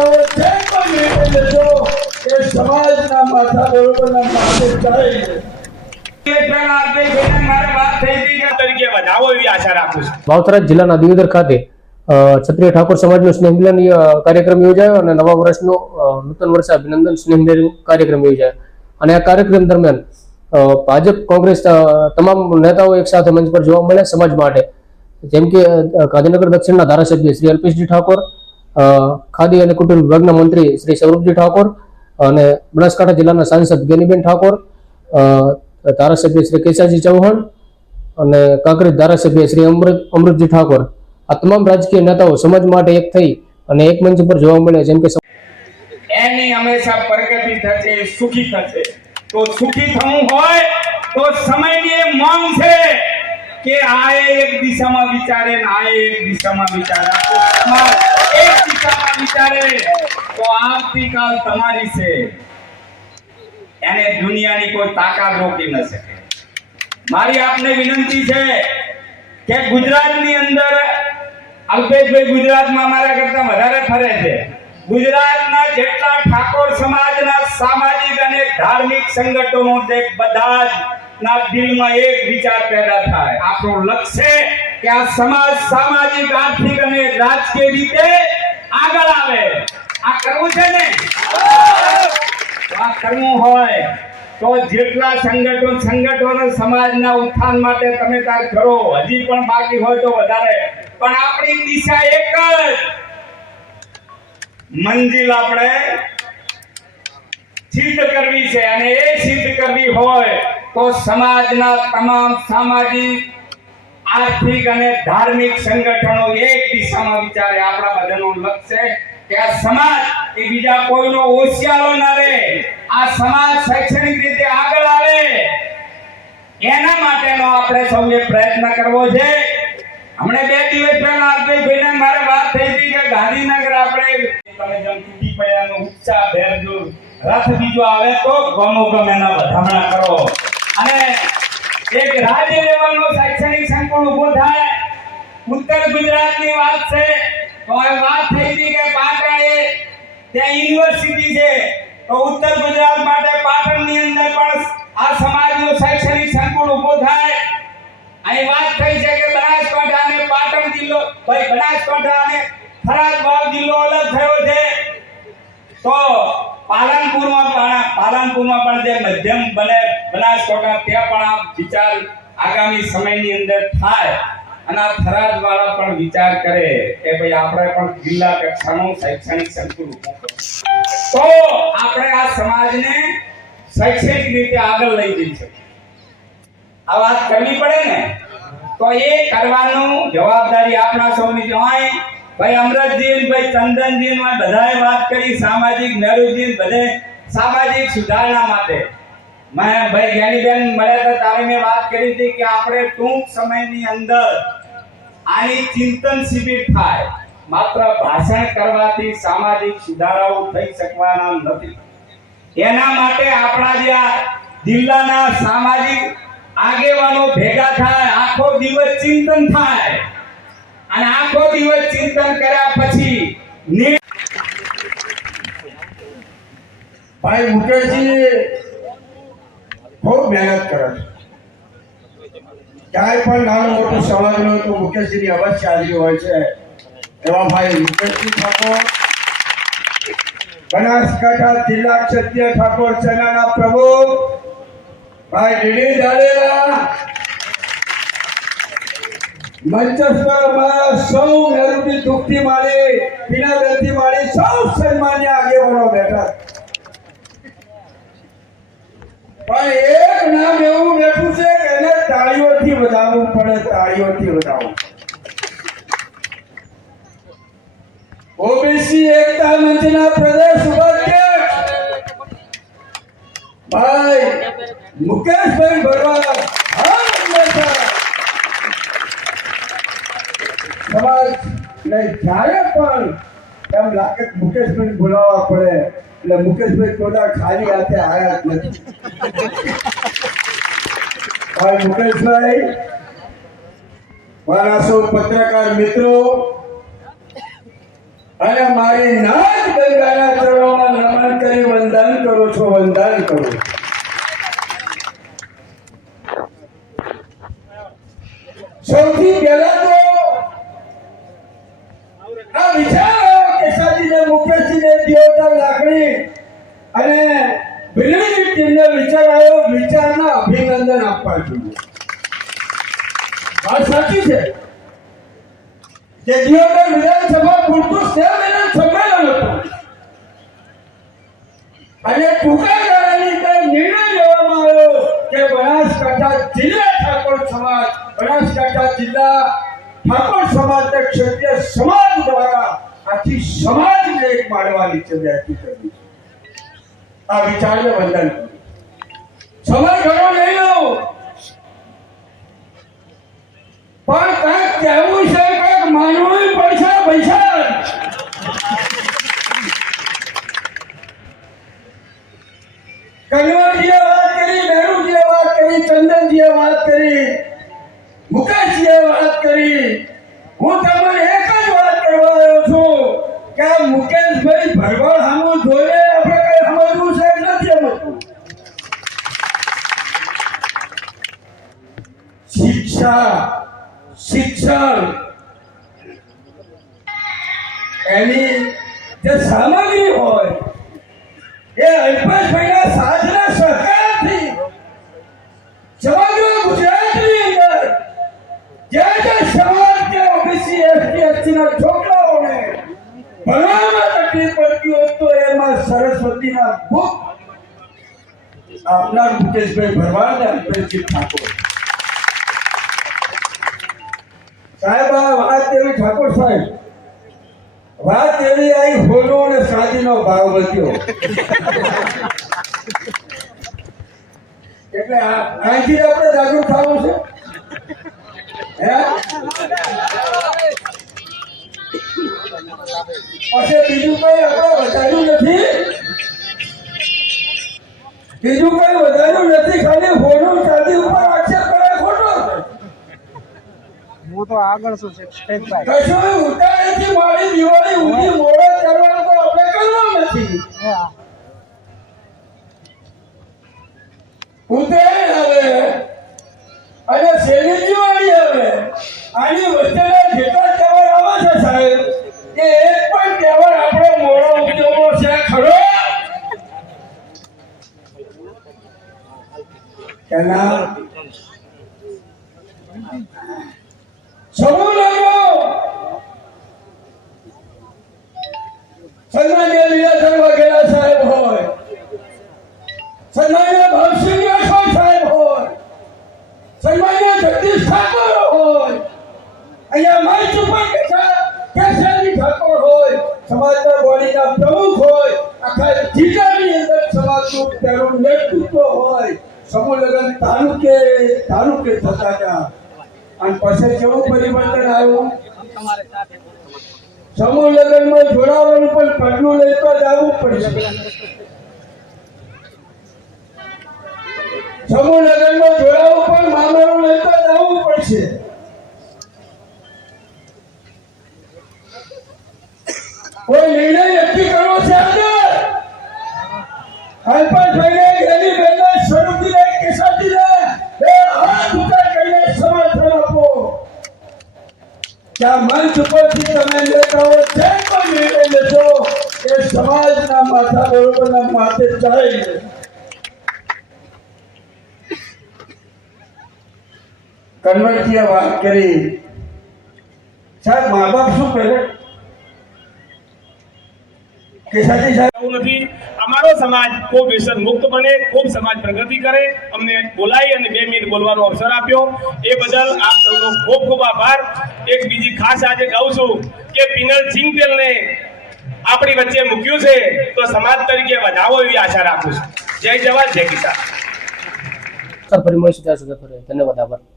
તમારો જે પણ નિર્ણય લેશો એ સમાજના માથા બરોબરના માથે ચડાઈ વાવથરા જિલ્લાના દિયોદર ખાતે ક્ષત્રિય ઠાકોર સમાજનો સ્નેહ મિલન કાર્યક્રમ યોજાયો અને નવા વર્ષનો નૂતન વર્ષ અભિનંદન સ્નેહ મિલન કાર્યક્રમ યોજાયો અને આ કાર્યક્રમ દરમિયાન ભાજપ કોંગ્રેસ તમામ નેતાઓ એક સાથે મંચ પર જોવા મળ્યા સમાજ માટે, જેમ કે ગાંધીનગર દક્ષિણના ધારાસભ્ય શ્રી અલ્પેશજી ઠાકોર, ખાદી અને કુટીર વિભાગના મંત્રી શ્રી સૌરભજી ઠાકોર અને બનાસકાંઠા જિલ્લાના સાંસદ ગેનીબેન ઠાકોર, ધારાસભ્ય શ્રી કેશાજી ચૌહાણ અને કાંકરેજ ધારાસભ્ય શ્રી અમૃતજી ઠાકોર, આ તમામ રાજકીય નેતાઓ સમાજ માટે એક થઈ અને એક મંચ પર જોવા મળ્યા. જેમ કે એની હંમેશા પ્રગતિ થશે, સુખી થશે. તો સુખી થવું હોય તો સમયની માંગ છે કે આ એક દિશામાં વિચારે ને આ એક દિશામાં વિચારે, સમાજ એક દિશામાં વિચારે તો આવતીકાલ તમારી છે, એને દુનિયાની કોઈ તાકાત રોકી ન શકે. મારી આપને વિનંતી છે કે ગુજરાતની અંદર અલ્પેશભાઈ ગુજરાતમાં મારા કરતા વધારે ફરે છે. ગુજરાતના જેટલા ઠાકોર સમાજના સામાજિક અને ધાર્મિક સંગઠનો છે, બધા જ ના દિલમાં એક વિચાર પેદા થાય. આપણું લક્ષ્ય કે આ સમાજ સામાજિક, આર્થિક અને રાજકીય રીતે આગળ આવે. આ કરવું છે ને, આ કરવું હોય તો જેટલા સંગઠનો સમાજના ઉત્થાન માટે તમે તાર કરો, હજી પણ બાકી હોય તો વધારે, પણ આપણી દિશા એક જ, મંજિલ આપણે સિદ્ધ કરવી છે. અને એ સિદ્ધ કરવી હોય તો સમાજના તમામ સામાજિક, આર્થિક અને ધાર્મિક સંગઠનો એક દિશામાં વિચારે. આપણા બધાનું લક્ષ્ય કે આ સમાજ એ બીજા કોઈનો ઓશિયારો ના રહે, આ સમાજ શૈક્ષણિક રીતે આગળ આવે, એના માટેનો આપણે સૌએ પ્રયત્ન કરવો છે. હમણે 2 દિવસ પહેલા ભાઈને મારે વાત થઈ હતી કે ગાંધીનગર આપણે તમે જેમ તૂટી પડ્યાનો ઉત્સાહ ભેરજો, રથ બીજો આવે તો ગમો એના વધામણા કરો અને એક રાજ્ય લેવલનો શૈક્ષણિક સંકુલ ઉભો થાય. ઉત્તર ગુજરાતની વાત છે તો એ વાત થઈ હતી કે પાટણ એ ત્યાં યુનિવર્સિટી છે, તો ઉત્તર ગુજરાત માટે પાટણની અંદર પણ આ સમાજનો શૈક્ષણિક સંકુલ ઉભો થાય. અહીં વાત થઈ છે કે બનાસકાંઠા અને પાટણ જિલ્લો, ભાઈ બનાસકાંઠા અને થરાદ વાવ જિલ્લો અલગ થયો છે, તો પાલનપુરમાં પણ જે મધ્યમ બને બનાસકાંઠા, ત્યાં પણ આ વિચાર આગામી સમયની અંદર થાય અને આ થરાદ વાળા પણ વિચાર કરે કે ભાઈ આપણે પણ જિલ્લા કક્ષાનું શૈક્ષણિક સંકુલ ઊભું કરવું, તો આપણે આ સમાજને શૈક્ષણિક રીતે આગળ લઈ જઈ શકીએ. આ વાત કરવી પડે ને, તો એ કરવાનું જવાબદારી આપણા સૌની હોય. ભાઈ અમરતજી, ભાઈ ચંદનજી બધાએ વાત કરી સામાજિક, નેહરુજી બધે સામાજિક સુધારણા માટે. મેં ભાઈ જ્ઞાનીબેન મળ્યા હતા ત્યારે મેં વાત કરી હતી કે આપણે ટૂંક સમયની અંદર આની ચિંતન શિબિર થાય. માત્ર ભાષણ કરવાથી સામાજિક સુધારાઓ થઈ શકવાના નથી. એના માટે આપણા જે જિલ્લાના સામાજિક આગેવાનો ભેગા થાય, આખો દિવસ ચિંતન થાય અને આખો દિવસ ચિંતન કર્યા પછી ભાઈ મુકેશજી ખૂબ મહેનત કરે છે. ક્યાંય પણ નાનું મોટું સમાજ હોય તો મુકેશજીની અવશ્ય હાજરી હોય છે. એવા ભાઈ મુકેશજી ઠાકોર, બનાસકાંઠા જિલ્લા ક્ષત્રિય ઠાકોર સેનાના પ્રમુખ ભાઈ ડીડી જાડેજા, મંચસ્થ સૌ નેહરુજી દુઃખથી મારી, પીનાબેનથી મારી સૌ સન્માન્ય આગેવાનો બેઠા. પણ એક નામ એવું બેઠું છે કે એને તાળીઓથી વધાવવું પડે, તાળીઓથી વધાવવું. ઓબીસી એકતા મંચના પ્રદેશ ઉપાધ્યક્ષ ભાઈ મુકેશભાઈ ભરવાડ, સમાજ ને જ્યારે પણ એમ લાગે મુકેશભાઈ બોલાવવા પડે એટલે મુકેશભાઈ કોડા ખાલી હાથે આયા જ નથી. ભાઈ મુકેશભાઈ, મારા સૌ પત્રકાર મિત્રો, અને મારી નાથ ગંગાના ચરણોમાં નમન કરી વંદન કરું છું, વંદન કરું છું. સૌથી પહેલા તો આ વિચારો કેસાજીને, મુકેશજીને, દિયોદર લાકડી અને ભીલડીની ટીમને વિચાર આવ્યો, વિચારના અભિનંદન આપવા જોઈએ. વાત સાચી છે કે દિયોદર વિધાનસભા પૂરતું સંમેલન હતું અને ટૂંકા ગાળાની અંદર નિર્ણય લેવામાં આવ્યો કે બનાસકાંઠા જિલ્લા ઠાકોર સમાજ, બનાસકાંઠા જિલ્લા ઠાકોર સમાજને ક્ષત્રિય સમાજ દ્વારા આખી સમાજને એક માળવાની ચર્ચા કરવી છે. આ વિચારને વંદન કરું. સમય ઘણો લઈ લો, પણ કાંઈક કહેવું છે, કાંઈક માનવું પડશે. પૈસા કન્વરજીએ વાત કરી, નહેરુજીએ વાત કરી, ચંદનજીએ વાત કરી, મુકેશજીએ વાત કરી. હું તમને એક જ વાત કરવા આવ્યો છું કે આ મુકેશભાઈ ભરવાડ સામું જોઈએ આપણે કઈ સમજવું છે કે નથી સમજવું. શિક્ષા, શિક્ષણ, એની જે સામગ્રી હોય એ અલ્પેશભાઈના સાધના સહકારથી સમગ્ર ગુજરાતની અંદર જે સમાજ કે ઓબીસી, એસટી, એસટીના છોકરાઓને ભણવામાં તકલીફ પડતી હોય તો એમાં સરસ્વતીના બુક આપનાર મુકેશભાઈ ભરવાડ અને અલ્પેશજી ઠાકોર સાહેબ. આ વાત એવી ઠાકોર સાહેબ, વાત એવી આવી હોલો અને સાદીનો ભાવ વધ્યો એટલે અહીંથી આપણે જાગૃત થવું છે. પછી બીજું કઈ આપણે વધાર્યું નથી, બીજું કઈ વધાર્યું નથી, ખાલી હોલો સાદી ઉપર આક્ષેપ કરે ખોટો છે. હું તો આગળ શું છે સ્ટેજ બાય કશું ઉતારેથી મારી દિવાળી ઊંધી મોડત કરવાનું તો આપણે કરવું નથી. ઉત્તરાયણ આવે અને શેરી દિવાળી આવે, આની વચ્ચેના જેટલા તહેવાર આવે છે સાહેબ, એ એક પણ તહેવાર આપણે મોડો ઉજવવો છે ખરો કે ના? સમૂહ લગ્નો સન્માનીય લીલાધર વાઘેલા સાહેબ હોય, સન્માનીય ભવસિંહ રાઠોડ સાહેબ હોય, સન્માનીય જગદીશ ઠાકોર હોય, અહીંયા મંચ ઉપર કેશવજી ઠાકોર હોય, સમાજના બોડીના પ્રમુખ હોય, આખા જિલ્લાની અંદર સમાજનું તેનું નેતૃત્વ હોય. સમૂહ લગ્ન તાલુકે થતા હતા અને પછી કેવું પરિવર્તન આવ્યું? સમૂહ લગ્નમાં જોડાવાનું પણ પગલું લઈ તો જ આવવું પડશે. સમૂહ લગ્નમાં જોડાવું પણ મામલું લઈ તો જ આવવું પડશે. કોઈ નિર્ણય નક્કી કરવો છે અંદર અલ્પેશભાઈને, ગેનીબેનને, સ્વરૂપજીને, કેશવજીને બે હાથ ઊંચા કરીને સમર્થન આપો કે આ મંચ ઉપરથી તમે નેતાઓ જે પણ નિર્ણય લેશો એ સમાજના માથા બરોબરના માથે જાય. કન્વર્ટજીએ વાત કરી, સાહેબ મા બાપ શું કરે? કેસાજી સાહેબ એવું નથી. અમારો સમાજ ખૂબ વ્યસન મુક્ત બને, ખૂબ સમાજ પ્રગતિ કરે. અમને બોલાવી અને 2 મિનિટ બોલવાનો અવસર આપ્યો એ બદલ આપ સૌનો ખૂબ ખૂબ આભાર. એક બીજી ખાસ આજે કહું છું કે પિનલ ચિંગતેલને આપણી વચ્ચે મૂક્યું છે તો સમાજ તરીકે વધાવો એવી આશા રાખું છું. જય જવાન, જય કિસાન. સર ફરી મળીશું ત્યાં સુધી ધન્યવાદ, આભાર.